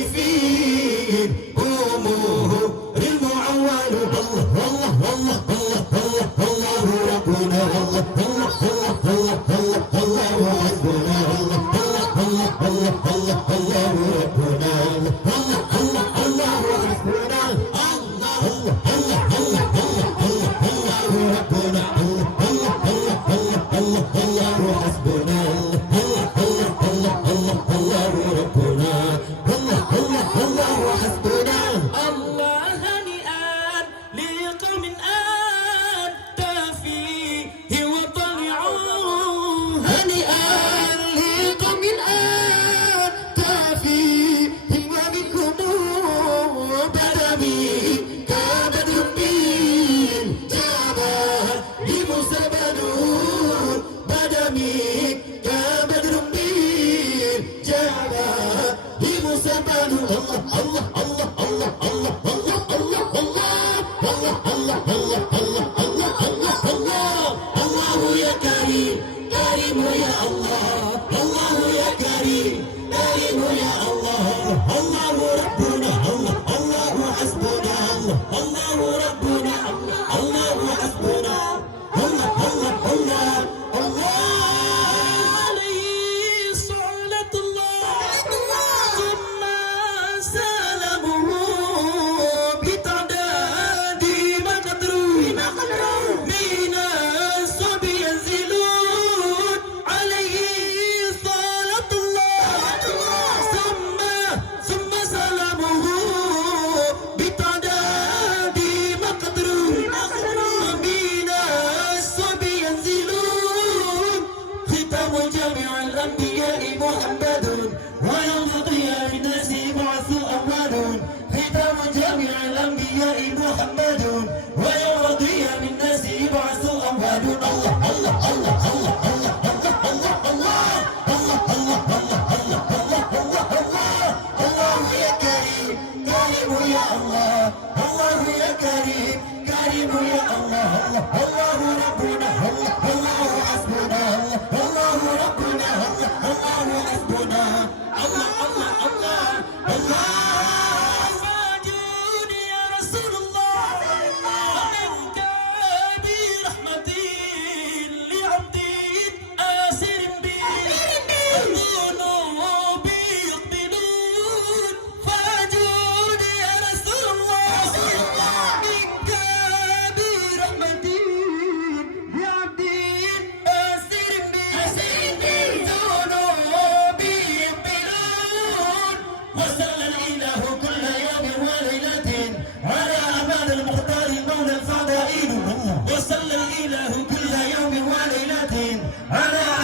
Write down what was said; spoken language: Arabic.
المشرفين قوموه للمعول الله الله الله الله الله ربنا الله الله الله الله الله حسبنا الله الله الله الله الله ربنا الله الله الله حسبنا الله الله الله الله الله ربنا الله الله الله الله الله حسبنا الله الله الله الله الله ربنا الله الله الله حسبنا الله هنيئا لقوم أتى فيه وطلعوا هنيئا لقوم أتى فيهم ومنكم بدمي كبدر الدين جابا لموسى بنون بدمي كبدر الدين جابا لموسى بنون الله الله الله الله الله